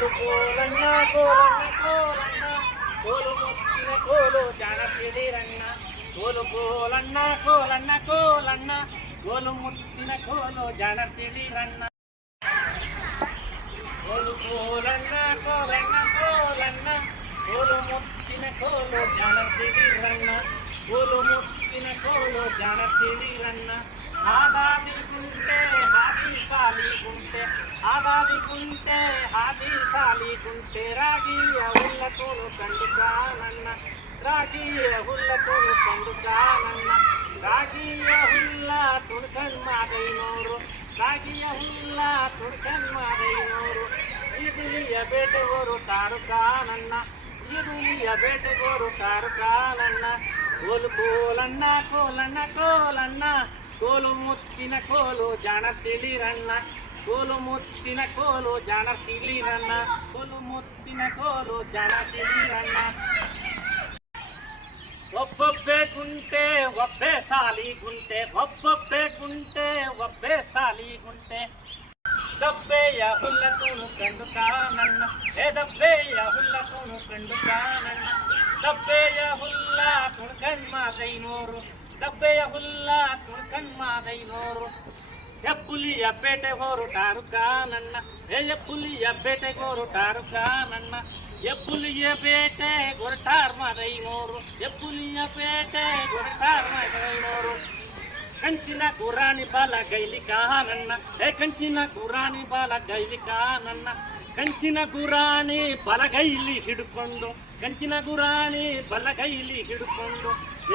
కోలు కోలన్న కోలన్న కోలన్న కోలు మొక్కిన కోలు జానపిడిరన్న కోలు కోలన్న కోలన్న కోలన్న కోలు ముట్టిన కోలు జానపిడిరన్న కోలు కోలన్న కోలన్న కోలన్న కోలు ముట్టిన కోలు పాలి ಹಾದಾದಿ ಗುಂಟೆ ಹಾದಿ ಸಾಲಿ ಗುಂಟೆ ರಾಗಿಯ ಹುಲ್ಲ ಕೋಲು ಕಂಡು ಕಾನಣ್ಣ ರಾಗಿಯ ಹುಲ್ಲ ಕೋಲು ಕಂಡು ಕಾನಣ್ಣ ರಾಗಿಯ ಹುಲ್ಲ ತುಳ್ಕಣ್ ಮಾದೈನೋರು ರಾಗಿಯ ಹುಲ್ಲ ತುಳ್ಕಣ್ ಮಾದೈನೋರು ಈದುಲಿಯ ಬೇಟೆಗೋರು ತಾರು ಕಾನಣ್ಣ ಈದುಲಿಯ ಬೇಟೆಗೋರು ತಾರು ಕಾನಣ್ಣ ಕೋಲು ಕೋಲಣ್ಣ ಕೋಲಣ್ಣ ಕೋಲಣ್ಣ ಕೋಲು ಮುತ್ತಿನ ಕೋಲು ಜಾಣ ತಿಳಿರಣ್ಣ ಕೋಲು ಮುತ್ತಿನ ಕೋಲು ಜಾಣ ನನ್ನ ಕೋಲು ಮುತ್ತಿನ ಕೋಲು ಜಾಣ ನನ್ನ ಒಬ್ಬೊಬ್ಬೆ ಗುಂಟೆ, ಒಬ್ಬೆ ಸಾಲಿ ಗುಂಟೆ. ಒಬ್ಬೊಬ್ಬೆ ಗುಂಟೆ, ಒಬ್ಬೆ ಸಾಲಿ ಗುಂಟೆ. ದಬ್ಬೆಯ ಹುಲ್ಲ ತೂಣು ಕಂಡು ಕಾನನ್ನ ಏ ದಬ್ಬೆಯ ಹುಲ್ಲ ತೂಣು ಕಂಡು ಕಾನನ್ನ ದಬ್ಬೆಯ ಹುಲ್ಲ ತುಳ್ಕಣ್ಮಾದೈನೋರು ದಬ್ಬೆಯ ಹುಲ್ಲ ತುಳ್ಕಣ್ಮಾದೈನೋರು ಎಪ್ಪುಲಿಯ ಹೋರು ಹೊರಟಾರು ನನ್ನ ಏ ಎಪ್ಪುಲಿಯ ಬೇಟೆ ಹೊರಟಾರು ಕಾನಣ್ಣ. ಎಪ್ಪುಲಿಯ ಬೇಟೆ ಹೊರಟಾರ್ ಮಾದೈನೋರು. ಎಪ್ಪುಲಿಯ ಗೊರಟಾರ್ ಹೊರಟಾರ್ ಮಾದೈನೋರು. ಕಂಚಿನ ಗುರಾಣಿ ಬಾಲ ಗೈಲಿಕಾ ನನ್ನ ಏ, ಕಂಚಿನ ಕುರಾಣಿ ಬಾಲ ಗೈಲಿಕಾ ಕಾನಣ್ಣ. ಕಂಚಿನ ಗುರಾಣಿ ಬಲಗೈಲಿ ಹಿಡ್ಕೊಂಡು, ಕಂಚಿನ ಗುರಾಣಿ ಬಲಗೈಲಿ ಹಿಡ್ಕೊಂಡು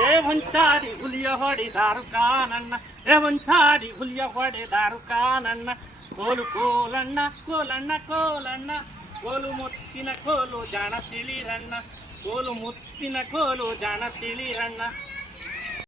ಏ ಹೊಂಚಾಡಿ ಹುಲಿಯ ಹೊಡೆದಾರು ಕಾನಣ್ಣ ಏ ಹೊಂಚಾಡಿ ಹುಲಿಯ ಹೊಡೆದಾರು ಕಾನಣ್ಣ ಕೋಲು ಕೋಲಣ್ಣ ಕೋಲಣ್ಣ ಕೋಲಣ್ಣ, ಕೋಲು ಮುತ್ತಿನ ಕೋಲು ಜಾಣ ತಿಳಿರಣ್ಣ, ಕೋಲು ಮುತ್ತಿನ ಕೋಲು ಜಾಣ ತಿಳಿರಣ್ಣ.